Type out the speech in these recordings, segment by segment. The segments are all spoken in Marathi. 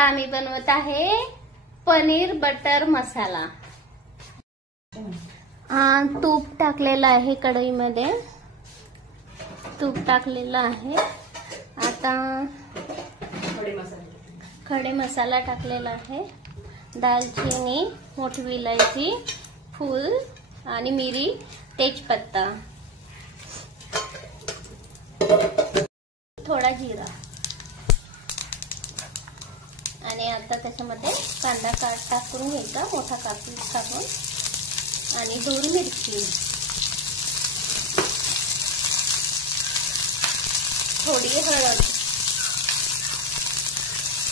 आता आम्ही बनवत आहे पनीर बटर मसाला। तूप टाकलेलं आहे, कढईमध्ये तूप टाकलेलं आहे। आता खडे मसाला टाकलेला आहे, दालचिनी, मोठी विलायची, फूल आणि मिरी, तेजपत्ता, थोडा जिरा आणि आता त्याच्यामध्ये कांदा टाकून घ्यायचा, मोठा कापून टाकून, आणि 2 मिरची, थोडी हळद,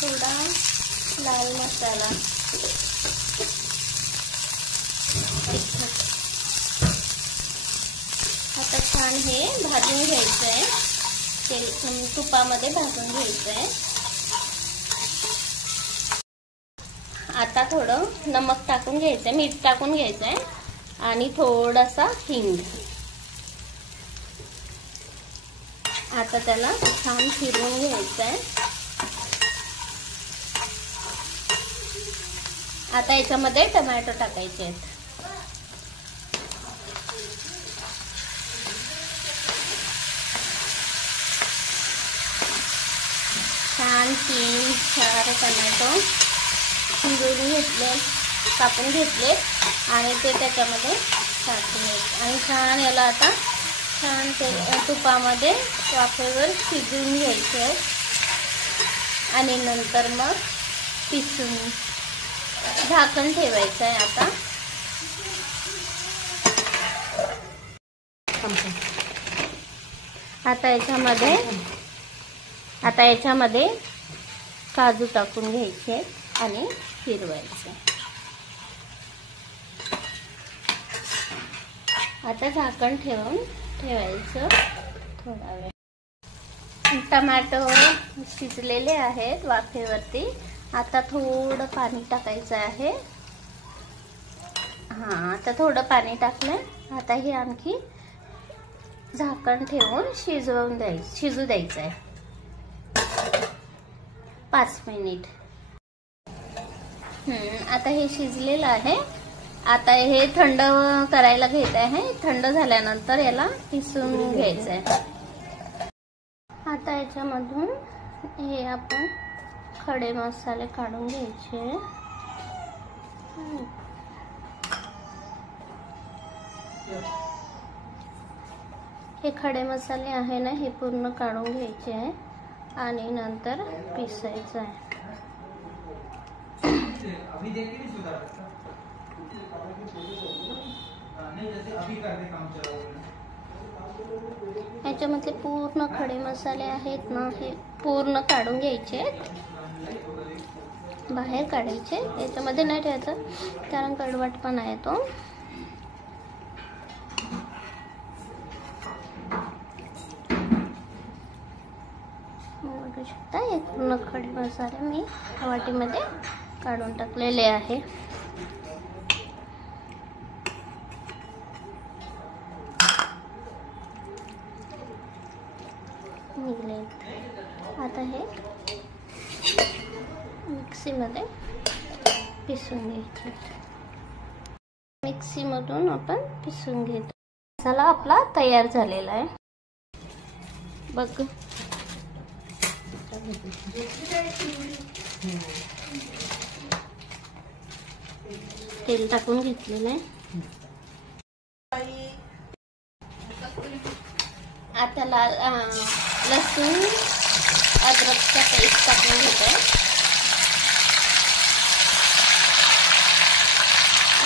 थोडा लाल मसाला, आता छान हे भाजून घ्यायचं आहे, तुपामध्ये भाजून घ्यायचं आहे। आता थोडं नमक टाकून घ्यायचंय, मीठ टाकून घ्यायचंय आणि थोडासा हिंग। आता त्याला छान फिरवून घ्यायचंय। आता याच्यामध्ये टोमॅटो टाकायचे आहेत। छान 3-4 टोमॅटो शिजवून घेतले, कापून घेतले आणि ते त्याच्यामध्ये टाकले आणि छान याला आता छान ते तुपामध्ये वाफेवर शिजवून घ्यायचे आहे आणि नंतर मग पिसून झाकण ठेवायचं आहे। आता याच्यामध्ये काजू टाकून घ्यायचे आणि फिरवायचे। आता झाकण ठेवायचं थोडा वेळ। टोमॅटो शिजलेले आहेत वाफेवरती, आता थोडं पाणी टाकायचं आहे। आता थोडं पाणी टाकलंय, आता हे आणखी झाकण ठेवून शिजू द्यायचं आहे 5 मिनिट। आता हे शिजलेलं आहे, आता हे थंड करायला घेत आहे, थंड झाल्यानंतर याला पिसून घ्यायचं आहे। आता याच्यामधून हे आपण खडे मसाले काढून घ्यायचे, हे खडे मसाले आहे ना, हे पूर्ण काढून घ्यायचे आहे आणि नंतर पिसायचं आहे। ह्याच्यामध्ये पूर्ण खडे मसाले आहेत ना, हे पूर्ण काढून घ्यायचे, बाहेर काढायचे, याच्यामध्ये नाही ठेवायचं कारण कडवटपणा येतो। बघू शकता, हे पूर्ण खडे मसाले मी वाटीमध्ये काढून टाकलेले आहे। आता हे मिक्सीमध्ये पिसून घ्यायचे, मिक्सीमधून आपण पिसून घेतो। मसाला आपला तयार झालेला आहे बघ। तेल टाकून घेतलेलं आहे, आता लसूण अद्रकचा पेस्ट टाकून घेते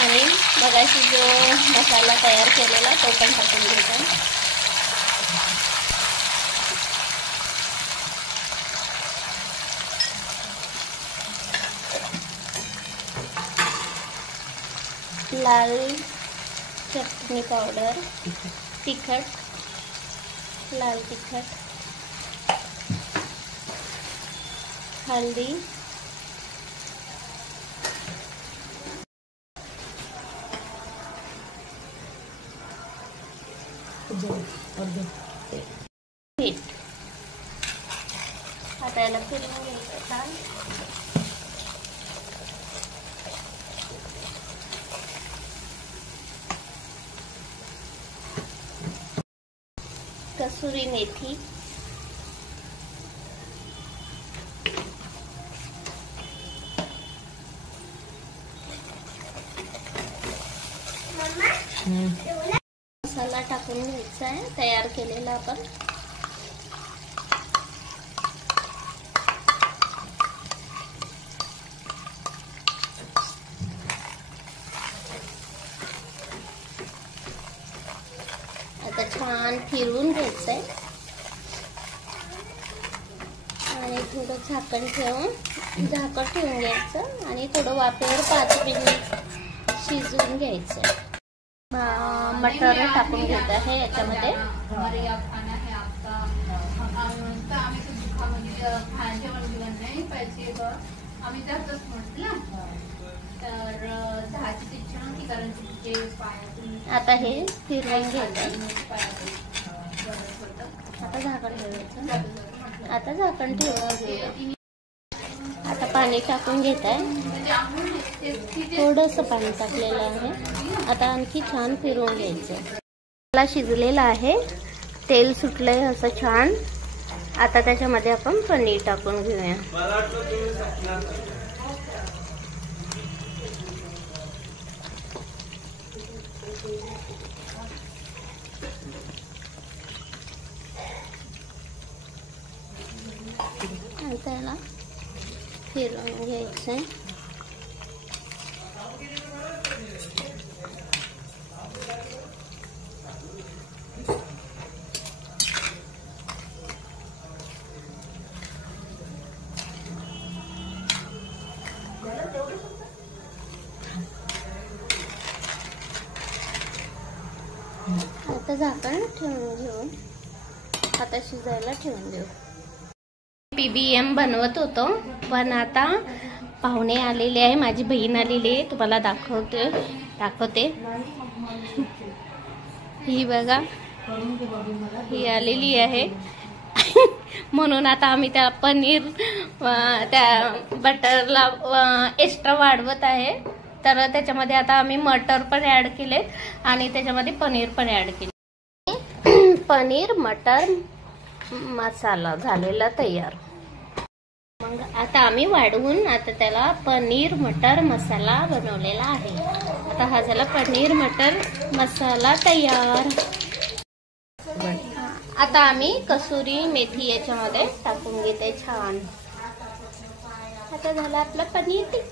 आणि मगाशी जो मसाला तयार केलेला तो पण टाकून घेते। लाल चटणी पावडर, तिखट, लाल तिखट, हल्दी, मीठ। आता याला फिरवून घ्यायचं छान। कसुरी मेथी, मसाला टाकून घ्यायचा आहे तयार केलेला आपण. आता छान फिरवून घ्यायचंय आणि थोडं झाकण ठेवून घ्यायचं आणि थोडं वाफेवर 5 मिनिट शिजवून घ्यायचं. मटर टाकून घेत आहे याच्यामध्ये. आता हे फिरवून घ्यायचं. आता झाकण ठेवायचं. आता झाकण ठेवून आता पाणी टाकून घेत आहे. थोडंसं पाणी टाकलेलं आहे. आता आणखी छान फिरवून घ्यायचं. मला शिजलेलं आहे, तेल सुटलंय असं छान. आता त्याच्यामध्ये आपण पनीर टाकून घेऊया. त्याला फिरवून घ्यायचं. आता झाकण ठेवून घेऊ. आता शिजायला ठेवून देऊ. PBM बनवत होतो, पण आता पाहुणे आलेले आहे. माझी बहीण आलेली आहे, तुम्हाला दाखवते. ही बघा, ही आलेली आहे. म्हणून आता आम्ही त्या पनीर त्या बटरला एक्स्ट्रा वाढवत आहे. तर त्याच्यामध्ये आता आम्ही मटर पण ऍड केलेत आणि त्याच्यामध्ये पनीर पण ऍड केले. पनीर मटर मसाला झालेला तयार. मग आता आम्ही वाढवून आता त्याला पनीर मटर मसाला बनवलेला आहे. आता हा झाला पनीर मटर मसाला तयार. आता आम्ही कसुरी मेथी याच्यामध्ये टाकून घेते छान. आता झाला आपला पनीर टिक्का.